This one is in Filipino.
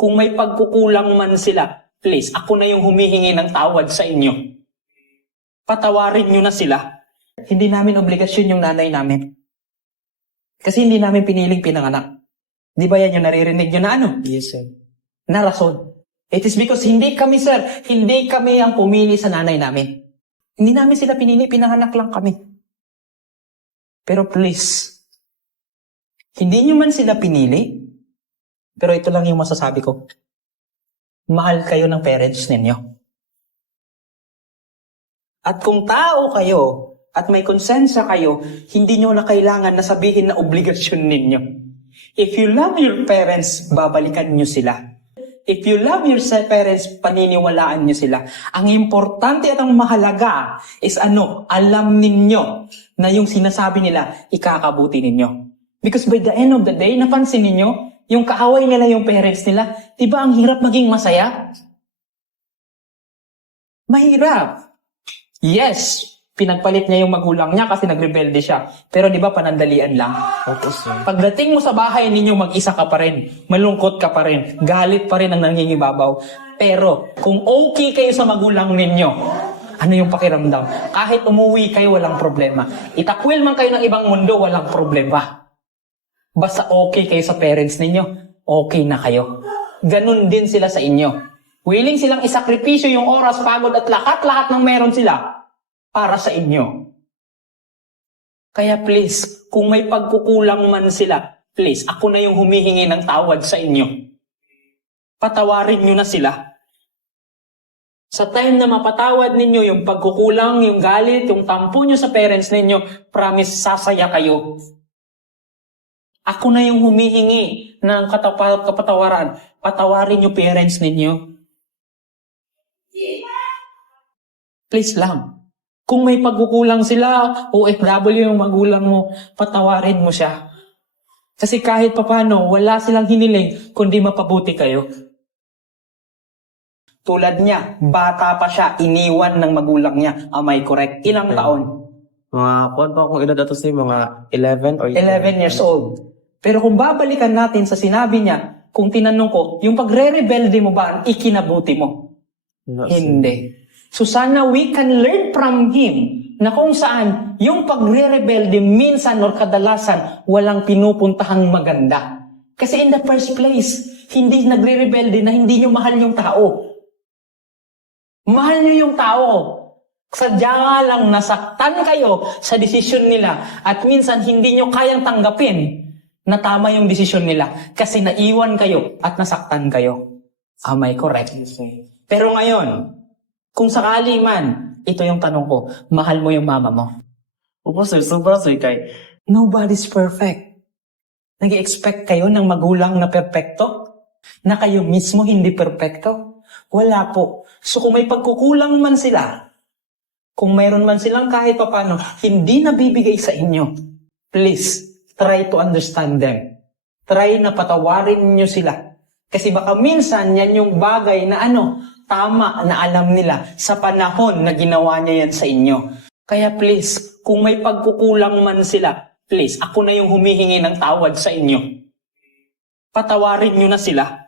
kung may pagkukulang man sila, please, ako na yung humihingi ng tawad sa inyo. Patawarin nyo na sila. Hindi namin obligasyon yung nanay namin. Kasi hindi namin piniling pinanganak. Di ba yan yung naririnig nyo na ano? Yes, sir. Na rason. It is because hindi kami, sir, hindi kami ang pumili sa nanay namin. Hindi namin sila pinili, pinanganak lang kami. Pero please, hindi nyo man sila pinili, pero ito lang yung masasabi ko. Mahal kayo ng parents ninyo. At kung tao kayo, at may konsensya kayo, hindi nyo na kailangan na sabihin na obligasyon ninyo. If you love your parents, babalikan nyo sila. If you love your parents, paniniwalaan nyo sila. Ang importante at ang mahalaga is alam ninyo na yung sinasabi nila, ikakabuti ninyo. Because by the end of the day, napansin ninyo, yung kaaway nila yung parents nila, di ba ang hirap maging masaya? Mahirap. Yes, pinagpalit niya yung magulang niya kasi nagrebelde siya. Pero di ba panandalian lang? Opo, sir. Pagdating mo sa bahay ninyo, mag-isa ka pa rin. Malungkot ka pa rin. Galit pa rin ang nangingibabaw. Pero kung okay kayo sa magulang ninyo, ano yung pakiramdam? Kahit umuwi kayo, walang problema. Itakwil man kayo ng ibang mundo, walang problema. Basta okay kayo sa parents ninyo, okay na kayo. Ganun din sila sa inyo. Willing silang isakripisyo yung oras, pagod at lahat-lahat ng meron sila para sa inyo. Kaya please, kung may pagkukulang man sila, please, ako na yung humihingi ng tawad sa inyo. Patawarin nyo na sila. Sa time na mapatawad ninyo yung pagkukulang, yung galit, yung tampo nyo sa parents ninyo, promise, sasaya kayo. Ako na yung humihingi ng kapatawaran. Patawarin yung parents ninyo. Please lang. Kung may pagkukulang sila, OFW yung magulang mo, patawarin mo siya. Kasi kahit papano, wala silang hiniling, kundi mapabuti kayo. Tulad niya, bata pa siya, iniwan ng magulang niya. Am I correct? Ilang taon? Mga, kuwan pa akong edad ato sir, mga 11 or 11 years old. Pero kung babalikan natin sa sinabi niya, kung tinanong ko, yung pagre-rebelde mo ba ang ikinabuti mo? No, sir. Hindi. So sana we can learn from him na kung saan yung pagre-rebelde minsan or kadalasan walang pinupuntahang maganda. Kasi in the first place, hindi nagre-rebelde na hindi nyo mahal yung tao. Mahal nyo yung tao. Sadya nga lang nasaktan kayo sa desisyon nila at minsan hindi nyo kayang tanggapin na tama yung desisyon nila kasi naiwan kayo at nasaktan kayo. Am I correct? Yes, sir. Pero ngayon, kung sakali man, ito yung tanong ko, mahal mo yung mama mo? Opo, sir. Sobra, sir. Kay, Nobody's perfect. Nag-expect kayo ng magulang na perpekto? Na kayo mismo hindi perpekto? Wala po. So kung may pagkukulang man sila, kung mayroon man silang kahit papano, hindi nabibigay sa inyo, please, try to understand them. Try na patawarin nyo sila. Kasi baka minsan, yan yung bagay na tama na alam nila sa panahon na ginawa niya yan sa inyo. Kaya please, kung may pagkukulang man sila, please, ako na yung humihingi ng tawad sa inyo. Patawarin nyo na sila.